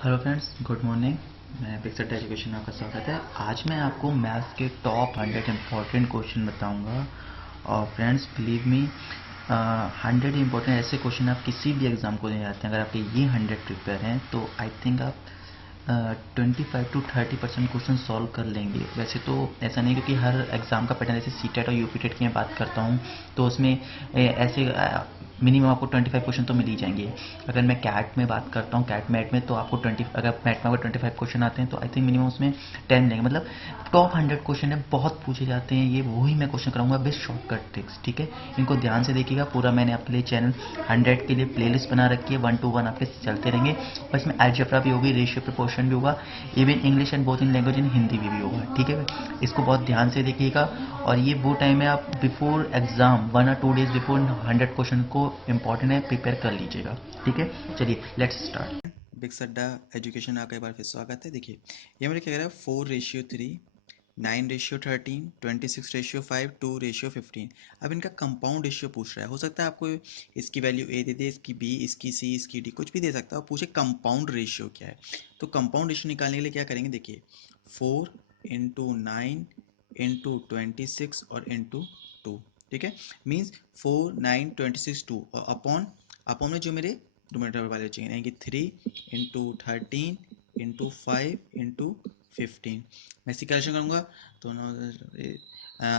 Hello friends, good morning. मैं पिक्सट education में आपका स्वागत है। आज मैं आपको मैथ्स के टॉप 100 इम्पॉर्टेंट क्वेश्चन बताऊंगा। और फ्रेंड्स, बिलीव मी, 100 इम्पॉर्टेंट ऐसे क्वेश्चन आप किसी भी एग्ज़ाम को दे जाते हैं। अगर आपके ये 100 प्रिपेयर हैं तो आई थिंक आप 25 to 30% क्वेश्चन सॉल्व कर लेंगे। वैसे तो ऐसा नहीं, क्योंकि हर एग्ज़ाम का पैटर्न, जैसे सीटेट और यूपीटेट की मैं बात करता हूँ तो उसमें ऐसे मिनिमम आपको 25 क्वेश्चन तो मिल ही जाएंगे। अगर मैं कैट में बात करता हूँ, कैट मैट में, तो आपको 20, अगर मैट में अगर 25 क्वेश्चन आते हैं तो आई थिंक मिनिमम उसमें 10 मिलेंगे। मतलब टॉप 100 क्वेश्चन है, बहुत पूछे जाते हैं ये, वही मैं क्वेश्चन कराऊंगा विद शॉर्टकट ट्रिक्स। ठीक है, इनको ध्यान से देखिएगा। पूरा मैंने आपके लिए चैनल 100 के लिए प्लेलिस्ट बना रखी है, 1 to 1 आपके चलते रहेंगे। और इसमें अलजेब्रा भी होगी, रेशियो प्रोपोर्शन भी होगा, even English and both in language in Hindi भी होगा। ठीक है, इसको बहुत ध्यान से देखिएगा। और ये वो टाइम है, आप before exam 1 or 2 days before 100 question को इंपॉर्टेंट है, प्रिपेयर कर लीजिएगा। ठीक है, चलिए लेट्स स्टार्ट। बिग सड्डा एजुकेशन आपका एक बार फिर स्वागत है। देखिए, ये मुझे क्या कह रहा है, 4:3, 9:13, 26:5, 2:15। अब इनका कंपाउंड रेशियो पूछ रहा है। हो सकता है आपको इसकी वैल्यू ए दे दे, इसकी बी, इसकी सी, इसकी डी, कुछ भी दे सकता है। पूछे कंपाउंड रेशियो क्या है। तो कंपाउंड रेशियो निकालने के लिए क्या करेंगे, देखिए 4 × 9 × 26 और × 2। ठीक है, मीन्स 4, 9, 26, 2 और अपॉन अपॉन में जो मेरे डोमिनेटर वाले चाहिए, यानी कि 3 × 13 × 5 × 15। मैं इसकी कैलकुलेशन करूँगा तो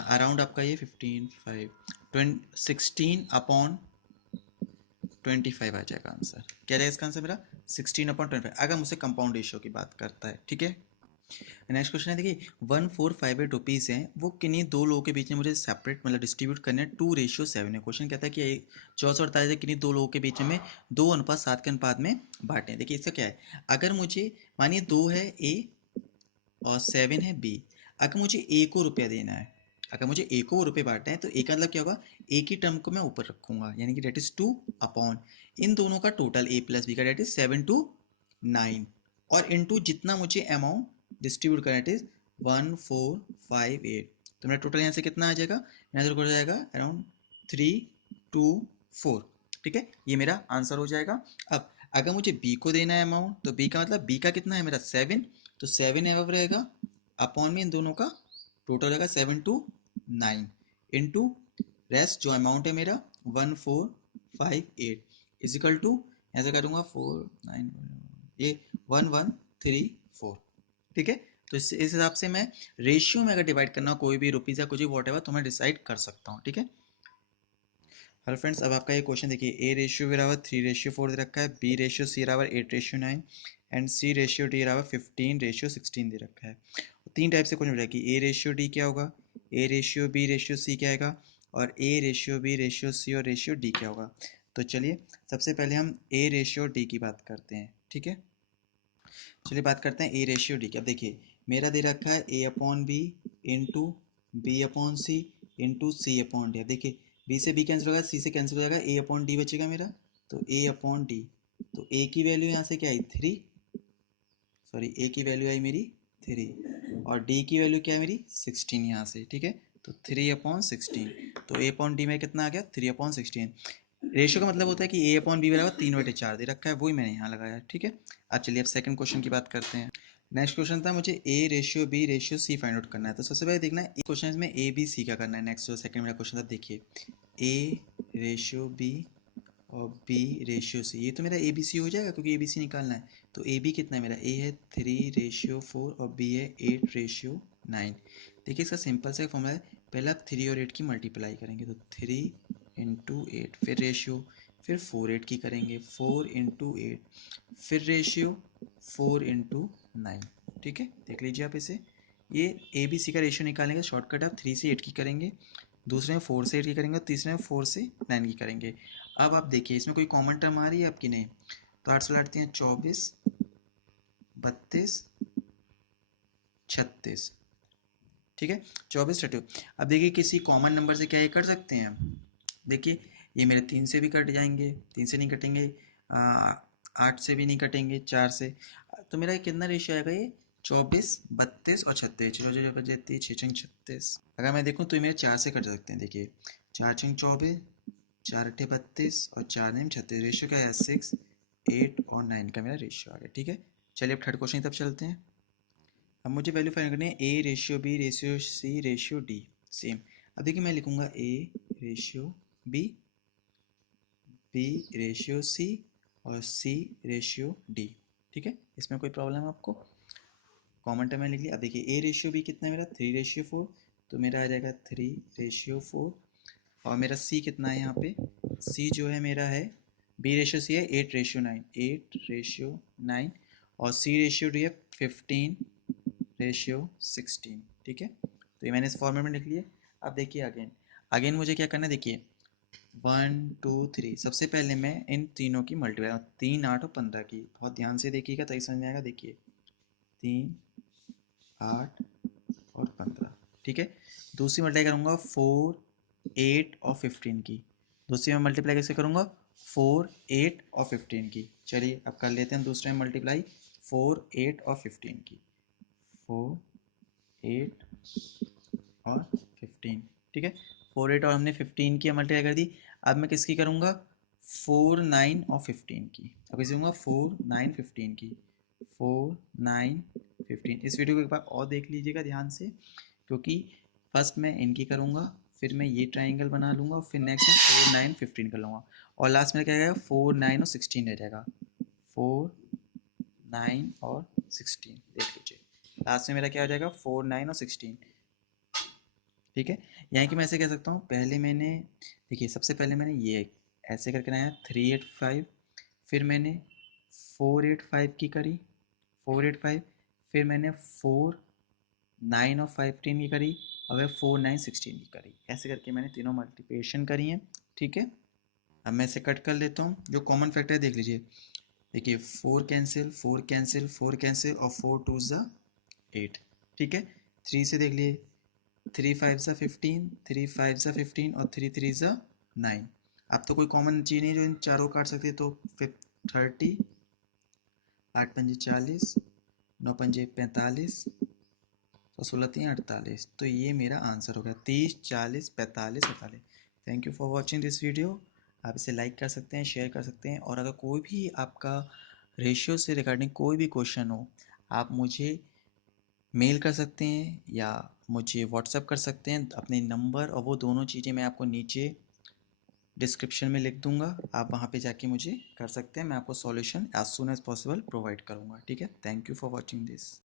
अराउंड आपका ये 16/25 आ जाएगा आंसर। क्या जाएगा इसका आंसर मेरा? 16/25, अगर मुझसे कंपाउंड रेशियो की बात करता है। ठीक है, नेक्स्ट क्वेश्चन है, देखिए 1458 हैं, वो किन्हीं दो लोगों के बीच में मुझे सेपरेट मतलब डिस्ट्रीब्यूट करने हैं 2:7 है। क्वेश्चन कहता है कि 448 किन्हीं दो लोगों के बीच में 2:7 के अनुपात में बांटे। देखिए इसका क्या है, अगर मुझे मानिए 2 है ए और 7 है बी, अगर मुझे ए को रुपया देना है, अगर मुझे ए को रुपये बांटना है तो ए का मतलब क्या होगा, ए की टर्म को मैं ऊपर रखूंगा, यानी कि डेट इज 2 अपॉन इन दोनों का टोटल ए प्लस बी का डेट इज 7 to 9 और इनटू जितना मुझे अमाउंट डिस्ट्रीब्यूट करना इज 1458। तो मेरा टोटल यहाँ से कितना आ जाएगा, यहाँ से हो जाएगा अराउंड 324। ठीक है, ये मेरा आंसर हो जाएगा। अब अगर मुझे बी को देना है अमाउंट, तो बी का मतलब बी का कितना है मेरा 7, तो 7 एवब रहेगा अपॉन में इन दोनों का टोटल रहेगा 7 to 9 इंटू रेस्ट जो अमाउंट है मेरा 1458 इजिकल टू, यहाँ से करूँगा 4 9 ये 1134। ठीक है, तो इस हिसाब से मैं रेशियो में अगर डिवाइड करना कोई भी रुपीज़ या कुछ भी वॉट एवर, तो मैं डिसाइड कर सकता हूँ। ठीक है, हेलो फ्रेंड्स, अब आपका ये क्वेश्चन देखिए, ए रेशियो बराबर 3:4 दे रखा है, बी रेशियो सी बराबर 8:9 एंड सी रेशियो डी बराबर 15:16 दे रखा है। तीन टाइप से क्वेश्चन कि ए रेशियो डी क्या होगा, A ratio B ratio C क्या आएगा, और A ratio B ratio C और रेशियो डी क्या होगा। तो चलिए सबसे पहले हम ए रेशियो डी की बात करते हैं। ठीक है, चलिए बात करते हैं ए रेशियो डी की। अब देखिए मेरा दे रखा है A upon B into B upon C into C upon D. अब देखिए बी से बी कैंसिल होगा, सी से कैंसिल हो जाएगा, ए अपॉन डी बचेगा मेरा, तो ए अपॉन डी। तो ए की वैल्यू यहाँ से क्या आई 3, सॉरी ए की वैल्यू आई मेरी 3 और डी की वैल्यू क्या है मेरी 16 यहाँ से। ठीक है, तो 3/16, तो ए अपॉन डी में कितना आ गया 3/16। रेशियो का मतलब होता है कि ए अपॉन बी बराबर 3/4 दे रखा है, वही मैंने यहाँ लगाया है। ठीक है, अब चलिए अब सेकंड क्वेश्चन की बात करते हैं। नेक्स्ट क्वेश्चन था मुझे A ratio B ratio C find out करना है। तो सबसे पहले देखना है क्वेश्चन में ए बी सी का करना है। नेक्स्ट जो सेकंड मेरा क्वेश्चन था, देखिए ए रेशियो बी और बी रेशियो सी, ये तो मेरा ए बी सी हो जाएगा क्योंकि ए बी सी निकालना है। तो ए बी कितना है मेरा, ए है 3:4 और बी है 8:9। देखिए इसका सिंपल सा फॉर्मूला है, पहले आप 3 और 8 की मल्टीप्लाई करेंगे तो 3 × 8, फिर रेशियो, फिर 4 8 की करेंगे, 4 × 8, फिर रेशियो, 4 × 9। ठीक है, देख लीजिए आप इसे, ये ए बी सी का रेशियो निकालने का शॉर्टकट आप 3 से 8 की करेंगे, दूसरे में 4 से 8 की करेंगे और तीसरे में 4 से 9 की करेंगे। अब आप देखिए इसमें कोई कॉमन टर्म आ रही है आपकी, नहीं, तो 8 से लड़ते हैं 24 32 36। ठीक है, 24 32। अब देखिए किसी कॉमन नंबर से क्या ये कर सकते हैं हम, देखिए ये मेरे 3 से भी कट जाएंगे, 3 से नहीं कटेंगे, 8 से भी नहीं कटेंगे, 4 से। तो मेरा कितना रेशियो आएगा ये 24 32 और 36, जो जो बच जाती है 6 6 36। अगर मैं देखूँ तो ये मेरे 4 से कट सकते हैं। देखिए 4 6 24, 4 8 32 और 4 9 36, रेशियो क्या है 6 8 और 9 का मेरा रेशियो आ गया। ठीक है, चलिए अब थर्ड क्वेश्चन की तरफ चलते हैं। अब मुझे वैल्यू फाइंड करनी है A ratio B ratio C ratio D same. अब देखिए मैं लिखूंगा A ratio B, B ratio C और सी रेशियो डी। ठीक है, इसमें कोई प्रॉब्लम है आपको? कॉमन टर्म में लिख लिया। अब देखिए ए रेशियो बी कितना है मेरा 3:4, तो मेरा आ जाएगा 3:4। और मेरा सी कितना है यहाँ पे, सी जो है मेरा है, बी रेशियो सी है 8:9, 8:9। और सी रेशियो डी है 15:16। ठीक है, तो ये मैंने इस फॉर्मेट में लिख लिए। अब देखिए अगेन अगेन मुझे क्या करना है, देखिए 1 2 3, सबसे पहले मैं इन तीनों की मल्टीप्लाई, 3 8 और 15 की, बहुत ध्यान से देखिएगा तभी समझ में आएगा। देखिए 3 8 और 15। ठीक है, दूसरी मल्टीप्लाई करूँगा 4 8 और 15 की। दूसरी में मल्टीप्लाई कैसे करूँगा, 4 8 और 15 की। चलिए अब कर लेते हैं दूसरे में मल्टीप्लाई 4 8 और 15 की। 4 8 और 15। ठीक है, 4 8 और हमने 15 की मल्टीप्लाई कर दी। अब मैं किसकी करूँगा, 4 9 और 15 की। अब किसी करूँगा 4 9 15 की। 4 9 15। इस वीडियो को एक बार और देख लीजिएगा ध्यान से, क्योंकि फर्स्ट मैं इनकी करूँगा, फिर मैं ये ट्राइंगल बना लूँगा, और फिर नेक्स्ट मैं 4 9 15 कर लूँगा, और लास्ट में क्या रहेगा 4 9 और 16 रह जाएगा। 4 9 और 16 देख लीजिए, लास्ट में मेरा क्या हो जाएगा 4 9 और 16। ठीक है, यहाँ की मैं ऐसे कह सकता हूँ, पहले मैंने देखिए सबसे पहले मैंने ये ऐसे करके बनाया 385, फिर मैंने 485 की करी, 485, फिर मैंने 4 9 और 15 की करी, और फिर 4 9 16 की करी। ऐसे करके मैंने तीनों मल्टीप्लिकेशन करी है। ठीक है, अब मैं इसे कट कर लेता हूँ। जो कॉमन फैक्टर है देख लीजिए, देखिए 4 कैंसिल 4 कैंसिल 4 कैंसिल और 4 2 ज़ा 8। ठीक है, 3 से देख लिए, 3 5 ज़ा 15, 3 5 ज़ा 15 और 3 3 ज़ा 9। अब तो कोई कॉमन चीज़ नहीं जो इन चारों काट सकते, तो फिर 30, 8 पंजे 40, 9 पंजे 45 और 16 3 48। तो ये मेरा आंसर हो गया 30 40 45 48। Thank you for watching this video. आप इसे लाइक कर सकते हैं, शेयर कर सकते हैं, और अगर कोई भी आपका रेशियो से रिगार्डिंग कोई भी क्वेश्चन हो, आप मुझे मेल कर सकते हैं या मुझे व्हाट्सएप कर सकते हैं अपने नंबर, और वो दोनों चीज़ें मैं आपको नीचे डिस्क्रिप्शन में लिख दूंगा। आप वहाँ पे जाके मुझे कर सकते हैं, मैं आपको solution as soon as possible provide करूँगा। ठीक है, thank you for watching this.